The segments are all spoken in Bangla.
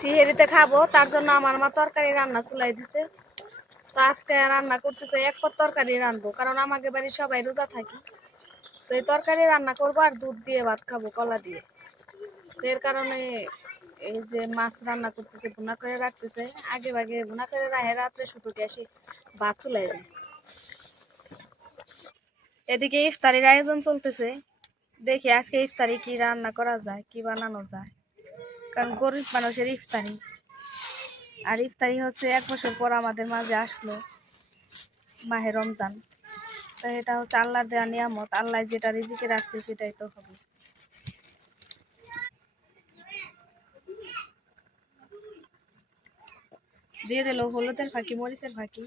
সিহেরিতে খাবো, তার জন্য আমার মা তরকারি রান্না চুলাই দিছে। তো আজকে রান্না করতেছে এক পদ তরকারি রানবো, কারণ আমাকে বাড়ি সবাই রোজা থাকি। তো এই তরকারি রান্না করবো আর দুধ দিয়ে ভাত খাবো, কলা দিয়ে। তো এর কারণে এই যে মাছ রান্না করতেছে, ভুনা করে রাখতেছে। আগে ভাগে ভুনা করে রাখে, রাত্রে শুধু গ্যাসে ভাত চুলাই দেয়। এদিকে ইফতারির আয়োজন চলতেছে। দেখি আজকে ইফতারি কি রান্না করা যায়, কি বানানো যায়, কারণ গরিব মানুষের ইফতারি। আর ইফতারি হচ্ছে 1 বছর পর আমাদের মাঝে আসলো মাহে রমজান। তো এটা হচ্ছে আল্লাহর দেওয়া নিয়ামত, আল্লাহ যেটা রিজিকে রাখছে সেটাই তো হবে। দিয়ে দিল হলুদের ফাঁকি, মরিচের ফাঁকি,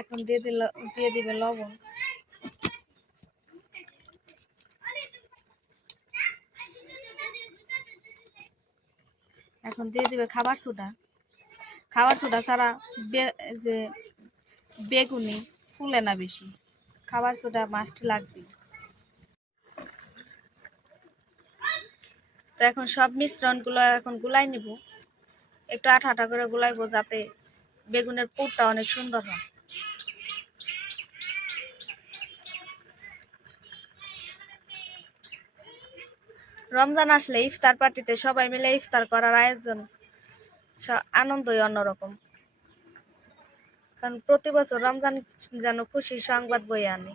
এখন দিয়ে দিবে লবণ। এখন দিয়ে দিবে খাবার সোডা। খাবার সোডা ছাড়া যে বেগুনি ফুলে না বেশি, খাবার সোডা মাস্ট লাগবে। তো এখন সব মিশ্রণগুলো এখন গুলাই নিব, একটু আঠা আঠা করে গুলাইবো, যাতে বেগুনের পুরটা অনেক সুন্দর হয়। রমজান আসলে ইফতার পার্টিতে সবাই মিলে ইফতার করার আয়োজন, আনন্দই অন্যরকম। কারণ প্রতি বছর রমজান যেন খুশির সংবাদ বয়ে আনে।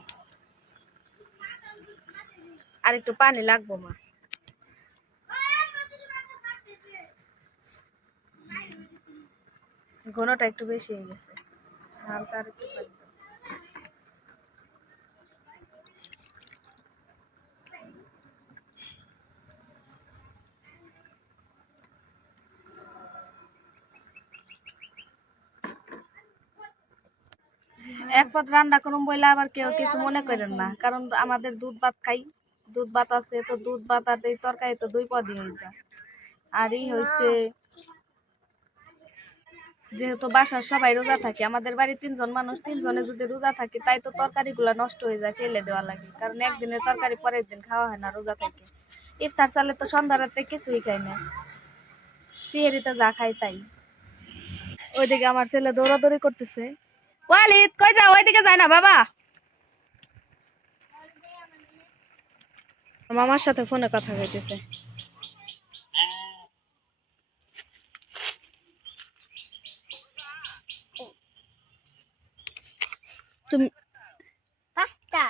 আর একটু পানি লাগবো মা। ঘনটা একটু বেশি হয়ে গেছে, হালকা আর একটু পানি। এক পদ রান্না করুম বইলে আবার কেউ কিছু মনে করেন না, কারণ আমাদের দুধ ভাত খাই, দুধ ভাত আছে। তো দুধ ভাত আর এই তরকারি তো 2 পদই হয়ে যায়। আর এই হয়েছে যেহেতু বাসার সবাই রোজা থাকে, আমাদের বাড়ি 3 জন মানুষ, 3 জনে যদি রোজা থাকে, তাই তো তরকারি গুলা নষ্ট হয়ে যায়, ফেলে দেওয়া লাগে। কারণ একদিনের তরকারি পরের দিন খাওয়া হয় না রোজা থাকে। ইফতার চালে তো সন্ধ্যা রাত্রে কিছুই খাই না, সিহেরিতে যা খাই তাই। ওইদিকে আমার ছেলে দৌড়াদৌড়ি করতেছে। ওয়ালিদ কই যাও? ওইদিকে যায় না বাবা। মামার সাথে ফোনে কথা কইতেছে। তুমি 5টা,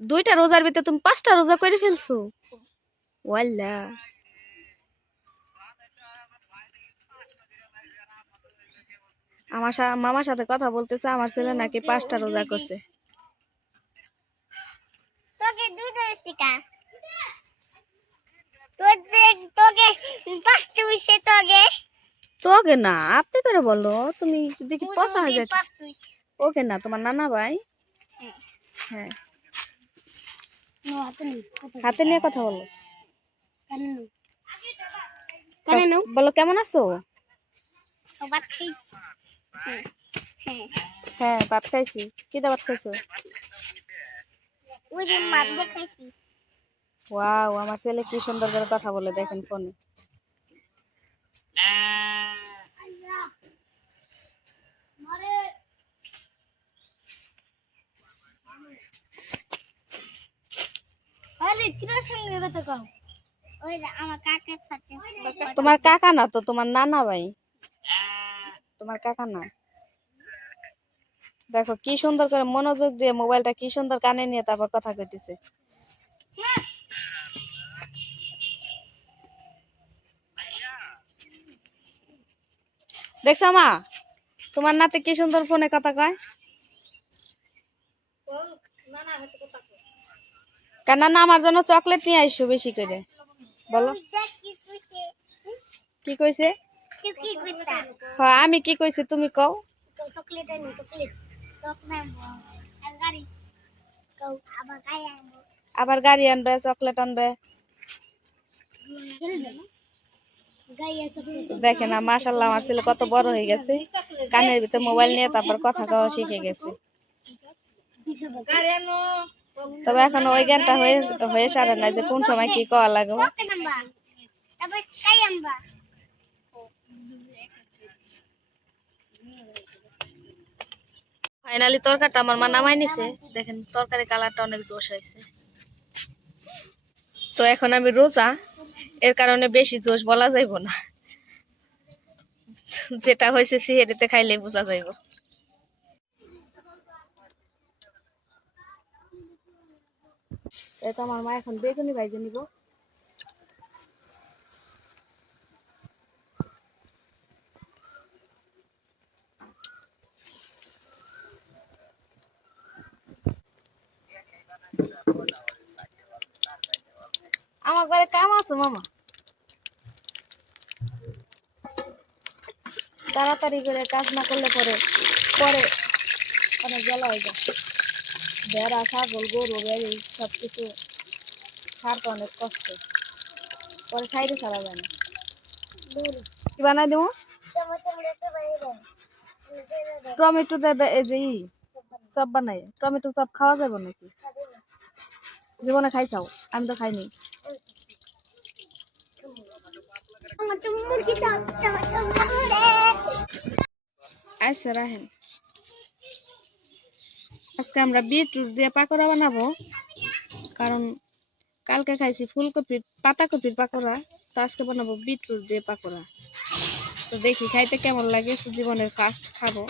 2টা রোজার ভিতরে তুমি 5টা রোজা করে ফেলছো। ওয়াল্লা, আমার মামার সাথে কথা বলতেছে, আমার ছেলে নাকি 5টা রোজা করছে। তোকে 2টা টিকা, তোকে 5টা হইছে। তোকে না, আপনি করে বলো। তুমি দেখি পচা হয়ে যায়। ওকে না, তোমার নানা ভাই। হ্যাঁ, হাতে নিয়ে কথা বলো। বলো কেমন আছো? হ্যাঁ, ভাত খাইছি। কি দা ভাত খাইছো? ওয়াও, আমার ছেলে কি সুন্দর করে কথা বলে দেখেন ফোনে। তোমার কাকা না তো, তোমার নানা ভাই। তোমার কাকা না। দেখো কি সুন্দর করে মনোযোগ দিয়ে মোবাইলটা কি সুন্দর কানে নিয়ে তারপর কথা কইতেছে। দেখছো মা, তোমার নাতে কি সুন্দর ফোনে কথা কয়। কেন না আমার জন্য চকলেট নিয়ে আইসো বেশি করে। বলো কি কইছে। হ্যাঁ, আমি কি কইছি তুমি কও। আবার গাড়ি আনবে, চকলেট আনবে। দেখে না, মাশাআল্লাহ, আমার ছেলে কত বড় হয়ে গেছে, কানের ভিতরে মোবাইল নিয়ে তারপর কথা কওয়া শিখে গেছে। তবে এখন ওই জ্ঞানটা হয়ে সারে না যে কোন সময় কি কওয়া লাগবে। ফাইনালি তরকারিটা আমার মা নামাই নিছে, দেখেন তরকারি কালারটা অনেক জোশ হয়েছে। তো এখন আমি রোজা, এর কারণে বেশি জোশ বলা যাইব না, যেটা হয়েছে সিহেরিতে খাইলে বোঝা যাইব। এটা আমার মা এখন বেগুনি ভাইজে নিব। আমার ঘরে কাম আছে মামা, তাড়াতাড়ি করে কাজ না করলে পরে পরে অনেক বেলা হয়ে যায়। ভেড়া ছাগল গরু বেড়ি সবকিছু ছাড়তে অনেক কষ্ট, পরে সাইডে ছাড়া যায় না। কি বানাই দেবো? টমেটো দেবে, এই যে চপ বানাই। টমেটো চপ খাওয়া যাবে নাকি? জীবনে খাইছাও? আমি তো খাইনি। আচ্ছা রাখেন, আজকে আমরা বিটরুট দিয়ে পাকোড়া বানাবো, কারণ কালকে খাইছি ফুলকপির পাতাকপির পাকোড়া, তো আজকে বানাবো বিটরুট দিয়ে পাকোড়া। তো দেখি খাইতে কেমন লাগে, জীবনের ফার্স্ট খাবো।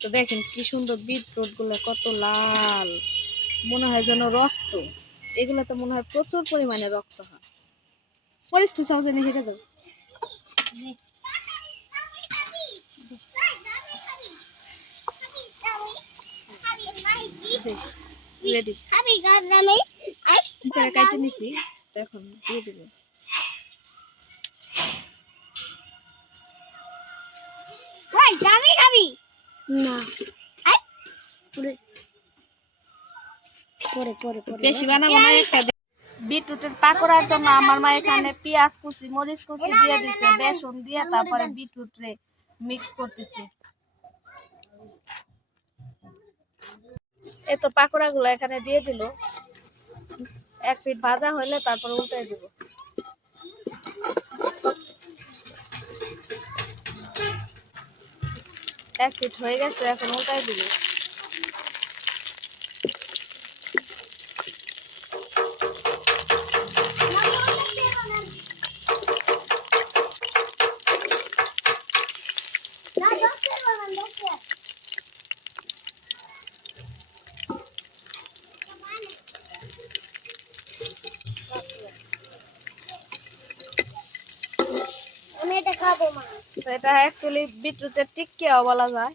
তো দেখেন কি সুন্দর বিটরুট গুলো, কত লাল, মনে হয় যেন রক্ত। এগুলো তো মনে হয় প্রচুর পরিমাণে রক্ত হয়। পরিস্থিতি সামনে হেঁটে যাও। রেডি কাইতে নিছি, এখন দিয়ে দিব। না বেশি বানাবো না, একটা। বিটরুটের পাকোড়ার জন্য আমার মা এখানে পেঁয়াজ কুচি মরিচ কুচি দিয়ে দিছে, বেসন দিয়ে তারপরে বিটরুট রে মিক্স করতেছে। এই তো পাকোড়া গুলো এখানে দিয়ে দিল, এক পিঠ ভাজা হলে তারপরে উল্টাই দিব। এক পিঠ হয়ে গেছে, এখন উল্টাই দিব। এটা অ্যাকচুয়ালি বিটরুটের টিক্কাও বলা যায়।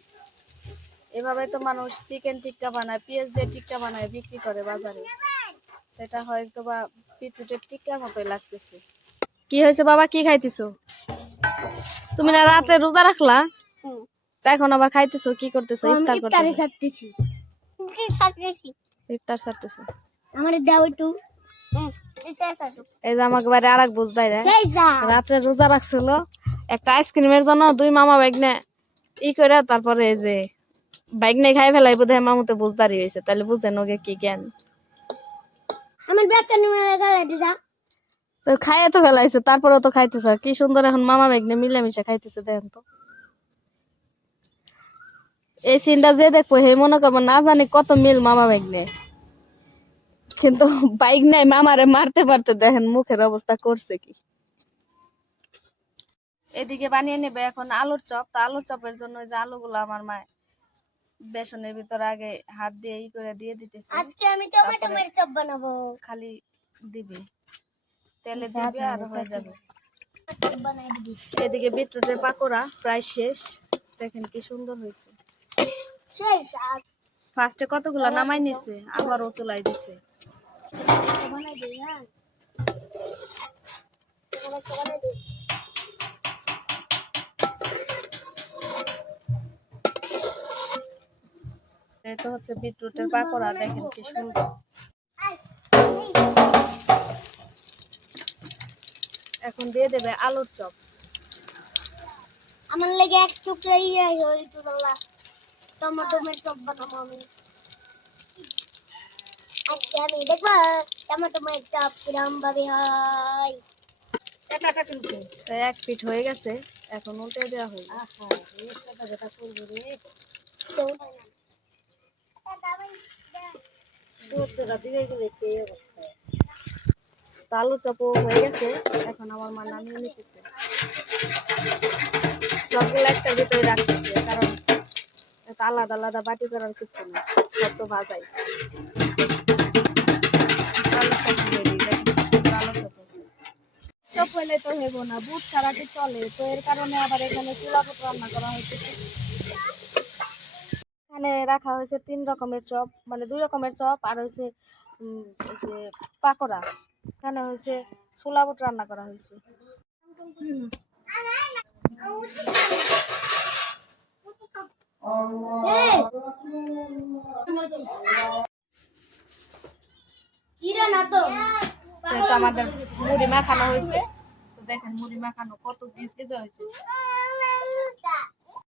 এভাবে তো মানুষ চিকেন টিক্কা বানায়, পেঁয়াজ দিয়ে টিক্কা বানায় বিক্রি করে বাজারে। সেটা হয়তো বা বিটরুটের টিক্কার মতোই লাগতেছে। কি হয়েছে বাবা, কি খাইতেছো? তুমি না রাতে রোজা রাখলা, এখন আবার খাইতেছো? কি করতেছো? ইফতার করতেছো? ইফতার ছাড়তেছো? আমারে দাও একটু। এই যে আমাকে বাড়ি আরেক বুঝদাই রে, রাত্রে রোজা রাখছিল, একটা আইসক্রিমের জন্য দুই মামা বাইগনে করে, তারপরে এই যে বাইগনে খাই ফেলাই বোধহয় মামুতে বুঝদারি হয়েছে, তাহলে বুঝেন ওকে কি জ্ঞান। তো খাইয়ে তো ফেলাইছে, তারপরেও তো খাইতেছে। কি সুন্দর এখন মামা বাইগনে মিলেমিশে খাইতেছে, দেখেন তো। এই সিনটা যে দেখবো হে মনে করবো না জানি কত মিল মামা বাইগনে, কিন্তু বাইক নাই মামারে মারতে মারতে দেখেন মুখের অবস্থা করছে কি। এদিকে বানিয়ে নেবে এখন আলুর চপ। তো আলুর চপের জন্য যে আলুগুলো আমার মা বেসনের ভিতর আগে হাত দিয়ে করে দিয়ে দিতেছে। আজকে আমি টমেটোর চপ বানাবো, খালি দিবি, তেলে দিবি আর হয়ে যাবে। এদিকে বিটরুটের পাকোড়া প্রায় শেষ, দেখেন কি সুন্দর হয়েছে। ফার্স্টে কতগুলো নামাই নিছে, আবারও চুলাই দিছে। এটা হচ্ছে বিটরুটের পাকোড়া, দেখেন কি সুন্দর। এখন দিয়ে দেবে আলুর চপ। আমার লাগে এক টুকরা হইতো আল্লাহ, টমেটোর চপ বানাবো আমি। আজকে আমি দেখবো টমেটোর চপ কিরম ভাবে হয়। এক পিঠ হয়ে গেছে, এখন উল্টে দেওয়া হইল। তো আলু চপও হয়ে গেছে, এখন আমার মা নামিয়ে নিতেছে। সবগুলো একটার ভিতরে রাখতেছে, কারণ এটা আলাদা আলাদা বাটি করার কিছু না, সব তো ভাজাই। আলু চপ ready, দেখেন, আলু চপ হয়েছে। চপ হইলে তো হইব না, বুট ছাড়াতে চলে, তো এর কারণে আবার এখানে চুলাপত্র রান্না করা হয়েছে। এখানে রাখা হয়েছে 3 রকমের চপ, মানে 2 রকমের চপ আর হয়েছে এই যে পাকোড়া। এখানে হয়েছে ছোলা বুট রান্না করা হয়েছে। তো আমাদের মুড়ি মাখানো হয়েছে, তো দেখেন মুড়ি মাখানো কত পিস হয়েছে।